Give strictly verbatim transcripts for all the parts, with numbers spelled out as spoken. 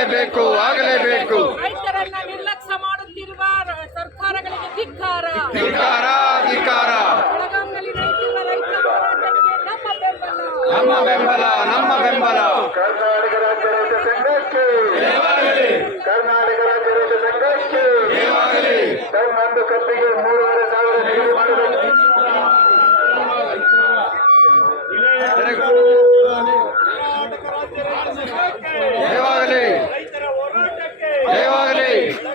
ಆಗಲೇಬೇಕು ಆಗಲೇಬೇಕು. ರೈತರನ್ನ ನಿರ್ಲಕ್ಷ್ಯ ಮಾಡುತ್ತಿರುವ ಸರ್ಕಾರಗಳಿಗೆ ಧಿಕ್ಕಾರ ಧಿಕ್ಕಾರ ಧಿಕ್ಕಾರ. ಬೆಳಗಾವಿಯಲ್ಲಿ ನಡೆಯುತ್ತಿರುವ ರೈತ ಹೋರಾಟಕ್ಕೆ ನಮ್ಮ ಬೆಂಬಲ ನಮ್ಮ ಬೆಂಬಲ ನಮ್ಮ ಬೆಂಬಲ. ಕರ್ನಾಟಕ ರಾಜ್ಯ ರೈತ ಸಂಘಕ್ಕೆ ಜಯವಾಗಲಿ ಕರ್ನಾಟಕ ರಾಜ್ಯ ರೈತ ಸಂಘಕ್ಕೆ ಜಯವಾಗಲಿ. ಒಂದು ಕಪ್ಪಿಗೆ ಮೂರುವರೆ ಸಾವಿರ ನಿಗದಿ ಮಾಡಬೇಕು. ಜಯವಾಗಲಿ ಜಯವಾಗಲಿ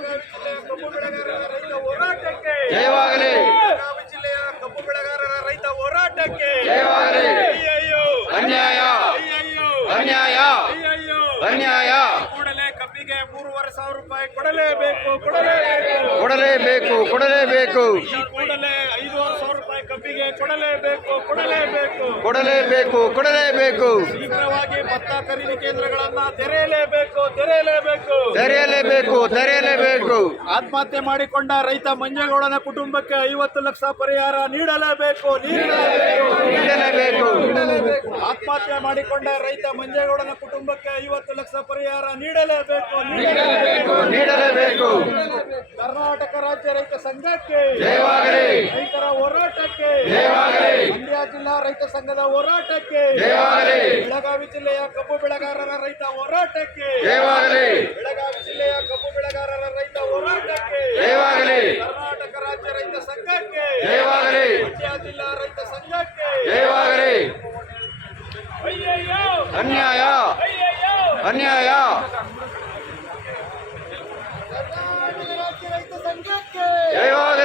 ಜಯವಾಗಲಿ ಜಿಲ್ಲೆಯ ಕಬ್ಬು ಬೆಳೆಗಾರರ ರೈತ ಹೋರಾಟಕ್ಕೆ ಜಯವಾಗಲಿ. ಅನ್ಯಾಯ ಅನ್ಯಾಯ ಅನ್ಯಾಯ. ಕೂಡಲೇ ಕಬ್ಬಿಗೆ ಮೂರುವರೆ ಸಾವಿರ ರೂಪಾಯಿ ಕೊಡಲೇಬೇಕು ಕೊಡಲೇಬೇಕು ಕೊಡಲೇಬೇಕು ಕೊಡಲೇಬೇಕು ಕೂಡಲೇ ಐದೂವರೆ ಸಾವಿರ ರೂಪಾಯಿ ಕಬ್ಬಿಗೆ ಕೊಡಲೇಬೇಕು ಕೊಡಲೇಬೇಕು ಕೊಡಲೇಬೇಕು ಕೊಡಲೇಬೇಕು. ಶೀಘ್ರವಾಗಿ ಭತ್ತ ಖರೀದಿ ಕೇಂದ್ರಗಳನ್ನ ತೆರೆಯಲೇಬೇಕು ತೆರೆಯಲೇಬೇಕು ತೆರೆಯಲೇಬೇಕು ತೆರೆಯಲೇಬೇಕು. ಆತ್ಮಹತ್ಯೆ ಮಾಡಿಕೊಂಡ ರೈತ ಮಂಜೇಗೌಡನ ಕುಟುಂಬಕ್ಕೆ ಐವತ್ತು ಲಕ್ಷ ಪರಿಹಾರ ನೀಡಲೇಬೇಕು ನೀಡಲೇಬೇಕು ನೀಡಲೇಬೇಕು ಆತ್ಮಹತ್ಯೆ ಮಾಡಿಕೊಂಡ ರೈತ ಮಂಜೇಗೌಡನ ಕುಟುಂಬಕ್ಕೆ ಐವತ್ತು ಲಕ್ಷ ಪರಿಹಾರ ನೀಡಲೇಬೇಕು ನೀಡಲೇಬೇಕು ನೀಡಲೇಬೇಕು. ಕರ್ನಾಟಕ ರಾಜ್ಯ ರೈತ ಸಂಘಕ್ಕೆ ಜಯವಾಗಲಿ ರೈತರ ಹೋರಾಟಕ್ಕೆ ಜಯವಾಗಲಿ ಮಂಡ್ಯ ಜಿಲ್ಲಾ ರೈತ ಸಂಘದ ಹೋರಾಟಕ್ಕೆ ಜಯವಾಗಲಿ ಬೆಳಗಾವಿ ಜಿಲ್ಲೆಯ ಕಬ್ಬು ಬೆಳೆಗಾರರ ರೈತ ಹೋರಾಟಕ್ಕೆ ಜಯವಾಗಲಿ ಬೆಳಗಾವಿ ಜಿಲ್ಲೆಯ ಕಬ್ಬು ಬೆಳೆಗಾರರ ರೈತ ಹೋರಾಟಕ್ಕೆ ಜಯವಾಗಲಿ ಕರ್ನಾಟಕ ರಾಜ್ಯ ರೈತ ಸಂಘಕ್ಕೆ ಜಯವಾಗಲಿ ಮಂಡ್ಯ ಜಿಲ್ಲಾ ರೈತ ಸಂಘಕ್ಕೆ ಜಯವಾಗಲಿ. ಅಯ್ಯಯ್ಯೋ ಅನ್ಯಾಯ ಅಯ್ಯಯ್ಯೋ ಅನ್ಯಾಯ